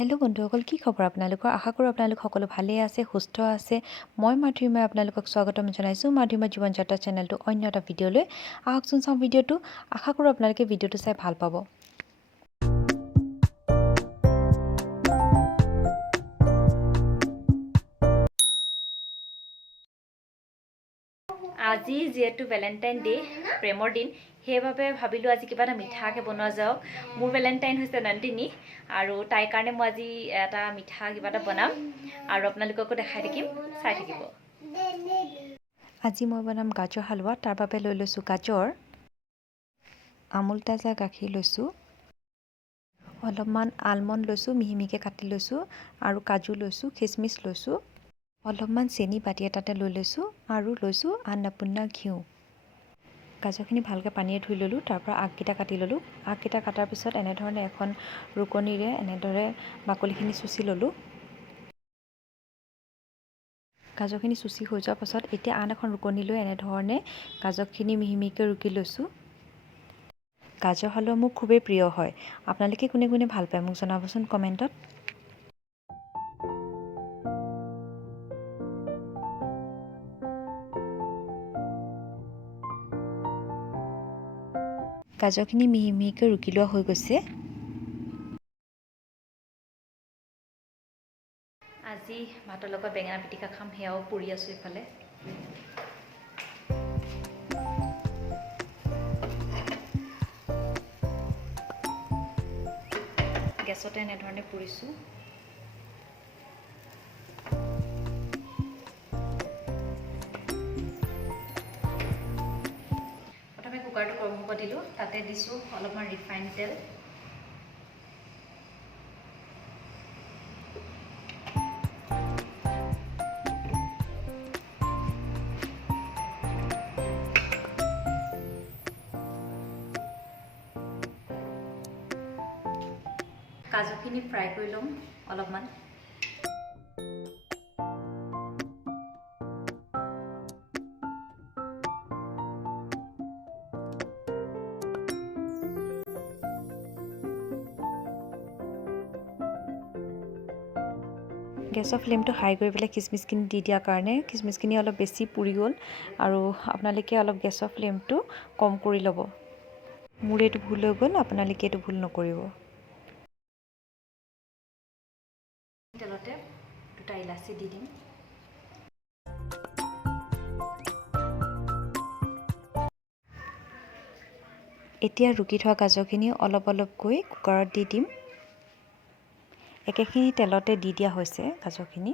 Hello' বন্ধুসকল, কি খবৰ আপোনালোকৰ? আশা কৰোঁ আপোনালোক সকলো ভালেই আছে, সুস্থ আছে। মই মাধুৰিমাই আপোনালোকক স্বাগতম জনাইছোঁ মাধুৰিমা জীৱন যাত্ৰা চেনেলটো অন্য এটা ভিডিঅ'লৈ। আহকচোন চাওঁ ভিডিঅ'টো। আশা কৰোঁ আপোনালোকে ভিডিঅ'টো চাই ভাল পাব। আজি যিহেতু ভেলেণ্টাইন ডে, প্ৰেমৰ দিন, সেইবাবে ভাবিলোঁ আজি কিবা এটা মিঠাকৈ বনোৱা যাওক। মোৰ ভেলেণ্টাইন হৈছে নন্দিনী, আৰু তাইৰ কাৰণে মই আজি এটা মিঠা কিবা এটা বনাম আৰু আপোনালোককো দেখাই থাকিম, চাই থাকিব। আজি মই বনাম গাজৰ হালোৱা। তাৰ বাবে লৈ লৈছোঁ গাজৰ, আমুল তাজা গাখীৰ লৈছোঁ, অলপমান আলমণ্ড লৈছোঁ, মিহি মিহিকৈ কাটি লৈছোঁ, আৰু কাজু লৈছোঁ, খিচমিচ লৈছোঁ, অলপমান চেনি বাতি এটাতে লৈ লৈছোঁ, আৰু লৈছোঁ আন্নপূৰ্ণা ঘিউ। গাজৰখিনি ভালকৈ পানীৰে ধুই ল'লোঁ। তাৰপৰা আগকেইটা কাটি ল'লোঁ। আগকেইটা কটাৰ পিছত এনেধৰণে এখন ৰুকনিৰে এনেদৰে বাকলিখিনি চুচি ল'লোঁ। গাজৰখিনি চুচি হৈ যোৱাৰ পাছত এতিয়া আন এখন ৰুকনি লৈ এনেধৰণে গাজৰখিনি মিহি মিহিকৈ ৰুকি লৈছোঁ। গাজৰ হালোৱা মোৰ খুবেই প্ৰিয় হয়। আপোনালোকে কোনে কোনে ভাল পায় মোক জনাবচোন কমেণ্টত। গাজৰখিনি মিহি মিহিকৈ ৰুকি লোৱা হৈ গৈছে। আজি ভাতৰ লগত বেঙেনা পিটিকা খাম, সেয়াও পুৰি আছোঁ ইফালে। গেছতে এনেধৰণে পুৰিছোঁ। প্ৰথমে কুকাৰটো গৰম হ'ব দিলোঁ। তাতে দিছোঁ অলপমান ৰিফাইন তেল, কাজুখিনি ফ্ৰাই কৰি ল'ম অলপমান। গেছৰ ফ্লেমটো হাই কৰি পেলাই খিচমিচখিনি দি দিয়াৰ কাৰণে খিচমিচখিনি অলপ বেছি পুৰি গ'ল, আৰু আপোনালোকে অলপ গেছৰ ফ্লেমটো কম কৰি ল'ব। মোৰ এইটো ভুল হৈ গ'ল, আপোনালোকে এইটো ভুল নকৰিব। তেলতে দুটা ইলাচি দি দিম। এতিয়া ৰুকি থোৱা গাজৰখিনি অলপ অলপকৈ কুকাৰত দি দিম। একেখিনি তেলতে দি দিয়া হৈছে গাজৰখিনি।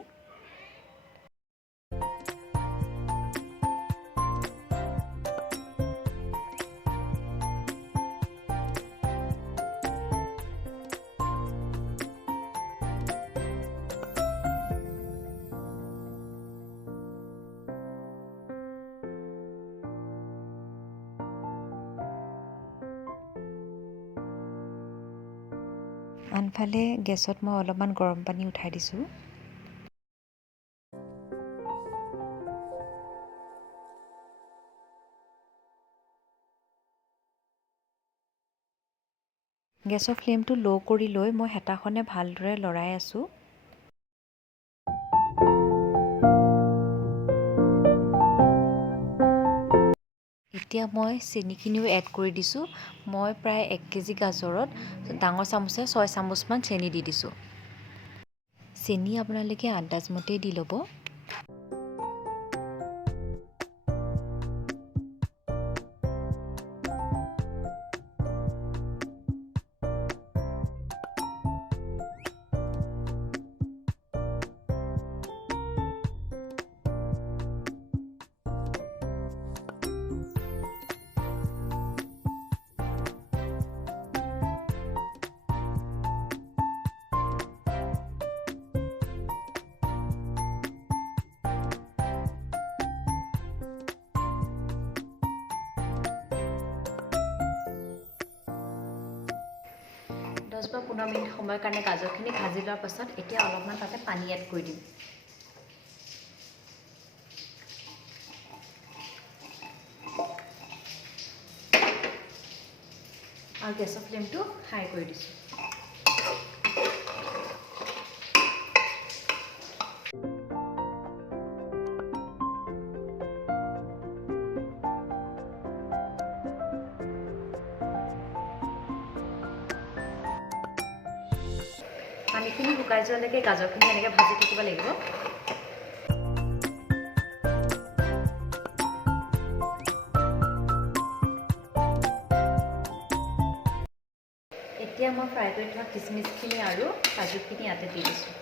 আনফালে গেছত মই অলপমান গৰম পানী উঠাই দিছোঁ। গেছৰ ফ্লেমটো ল' কৰি লৈ মই হেতাখনে ভালদৰে লৰাই আছোঁ। এতিয়া মই চেনিখিনিও এড কৰি দিছোঁ। মই প্ৰায় 1 কেজি গাজৰত ডাঙৰ চামুচে 6 চামুচমান চেনি দি দিছোঁ। চেনি আপোনালোকে আন্দাজমতেই দি ল'ব। দহ বা 15 মিনিট সময়ৰ কাৰণে গাজৰখিনি ভাজি লোৱাৰ পাছত এতিয়া অলপমান তাতে পানী এড কৰি দিম। আৰু গেছৰ ফ্লেমটো হাই কৰি দিছোঁ। পানীখিনি শুকাই যোৱালৈকে গাজৰখিনি এনেকৈ ভাজি থাকিব লাগিব। এতিয়া মই ফ্ৰাই কৰি থোৱা কিচমিচখিনি আৰু কাজুখিনি ইয়াতে দি দিছোঁ।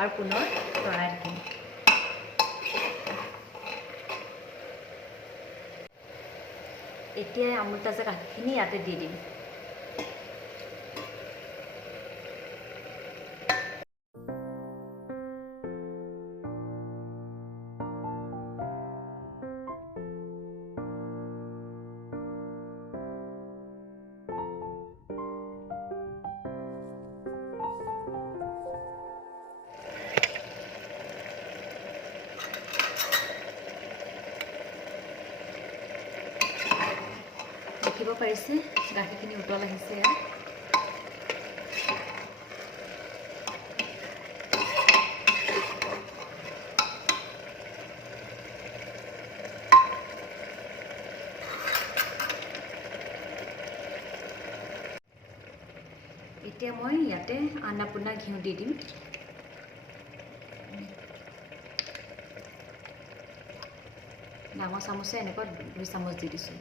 আৰু পুনৰ লৰাই থাকিম। এতিয়া আমুল তাজা গাখীৰখিনি ইয়াতে দি দিম। দেখিব পাৰিছে গাখীৰখিনি উতল আহিছে। এতিয়া মই ইয়াতে আন্নাপূৰ্ণা ঘিউ দি দিম। ডাঙৰ চামুচে এনেকুৱা 2 চামুচ দি দিছোঁ।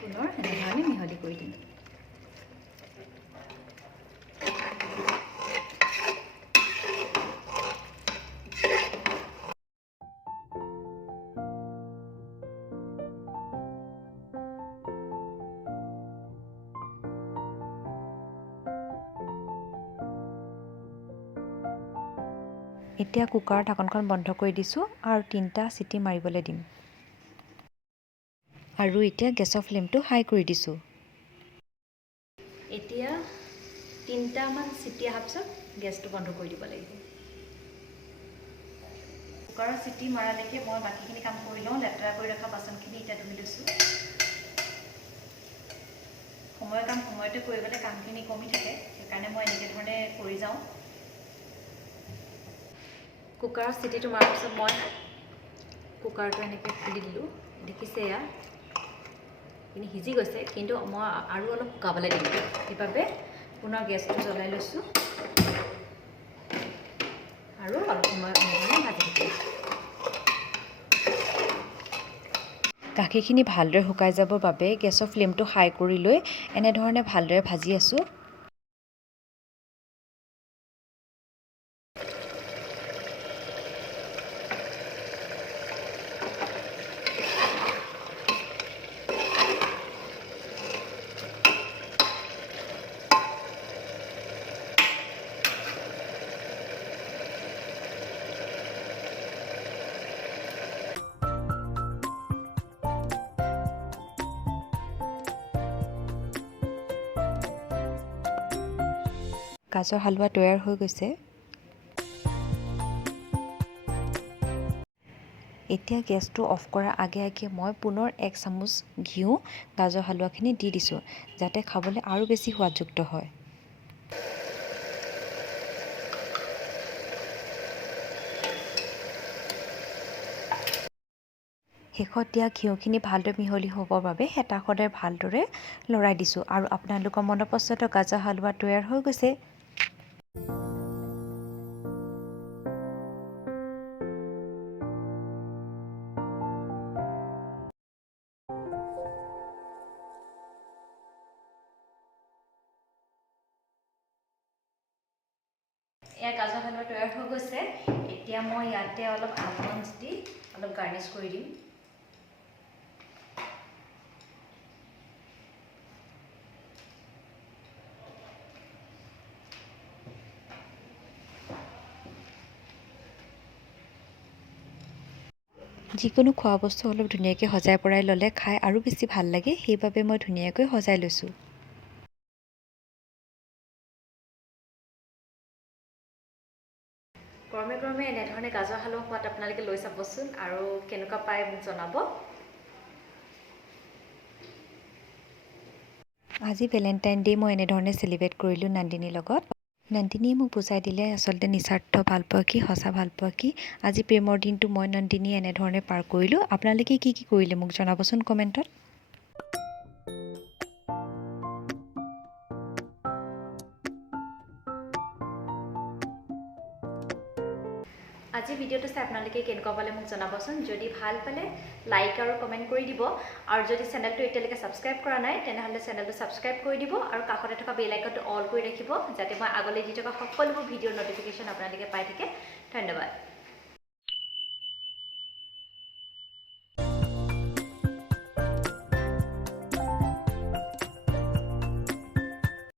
পুনৰ এনেধৰণে মিহলি কৰি দিম। এতিয়া কুকাৰৰ ঢাকনখন বন্ধ কৰি দিছোঁ আৰু 3টা চিটি মাৰিবলৈ দিম। আৰু এতিয়া গেছৰ ফ্লেমটো হাই কৰি দিছোঁ। এতিয়া 3টামান চিটি অহাৰ পিছত গেছটো বন্ধ কৰি দিব লাগিব। কুকাৰৰ চিটি মৰালৈকে মই বাকীখিনি কাম কৰি লওঁ। লেতেৰা কৰি ৰখা বাচনখিনি এতিয়া ধুই লৈছোঁ। সময়ৰ কাম সময়তে কৰিবলৈ কামখিনি কমি থাকে, সেইকাৰণে মই এনেকৈ ধৰণে কৰি যাওঁ। কুকাৰৰ চিটিটো মৰাৰ পিছত মই কুকাৰটো এনেকৈ খুলি দিলোঁ। দেখিছে এয়া এইখিনি সিজি গৈছে, কিন্তু মই আৰু অলপ শুকাবলৈ দিম। সেইবাবে পুনৰ গেছটো জ্বলাই লৈছোঁ আৰু অলপ সময় এনেধৰণে ভাজি থাকিম। গাখীৰখিনি ভালদৰে শুকাই যাবৰ বাবে গেছৰ ফ্লেমটো হাই কৰি লৈ এনেধৰণে ভালদৰে ভাজি আছোঁ। গাজৰ হালোৱা তৈয়াৰ হৈ গৈছে। এতিয়া গেছটো অফ কৰাৰ আগে আগে মই পুনৰ 1 চামুচ ঘিউ গাজৰ হালোৱাখিনি দি দিছোঁ, যাতে খাবলৈ আৰু বেছি সোৱাদযুক্ত হয়। শেষত দিয়া ঘিউখিনি ভালদৰে মিহলি হ'বৰ বাবে হেতাখনেৰে ভালদৰে লৰাই দিছোঁ আৰু আপোনালোকৰ মনপচন্দৰ গাজৰ হালোৱা তৈয়াৰ হৈ গৈছে। এয়া গাজৰ হালোৱা তৈয়াৰ হৈ গৈছে। এতিয়া মই ইয়াতে অলপ আলমণ্ডছ দি অলপ গাৰ্নিছ কৰি দিম। যিকোনো খোৱা বস্তু অলপ ধুনীয়াকৈ সজাই পৰাই ল'লে খাই আৰু বেছি ভাল লাগে, সেইবাবে মই ধুনীয়াকৈ সজাই লৈছোঁ। গৰমে গৰমে এনেধৰণে গাজৰ হালোৱা সোৱাদ আপোনালোকে লৈ চাবচোন আৰু কেনেকুৱা পায় মোক জনাব। আজি ভেলেণ্টাইন ডে মই এনেধৰণে চেলিব্ৰেট কৰিলোঁ নন্দিনীৰ লগত। নন্দিনীয়ে মোক বুজাই দিলে আচলতে নিস্বাৰ্থ ভালপোৱা কি, সঁচা ভালপোৱা কি। আজি প্ৰেমৰ দিনটো মই নন্দিনী এনেধৰণে পাৰ কৰিলোঁ। আপোনালোকে কি কি কৰিলে মোক জনাবচোন কমেণ্টত। আজি ভিডিঅ'টো চাই আপোনালোকে কেনেকুৱা পালে মোক জনাবচোন। যদি ভাল পালে লাইক আৰু কমেণ্ট কৰি দিব, আৰু যদি চেনেলটো এতিয়ালৈকে ছাবস্ক্ৰাইব কৰা নাই তেনেহ'লে চেনেলটো ছাবস্ক্ৰাইব কৰি দিব, আৰু কাষতে থকা বেল আইকনটো অল কৰি ৰাখিব, যাতে মই আগলৈ দি থকা সকলোবোৰ ভিডিঅ'ৰ ন'টিফিকেশ্যন আপোনালোকে পাই থাকে। ধন্যবাদ।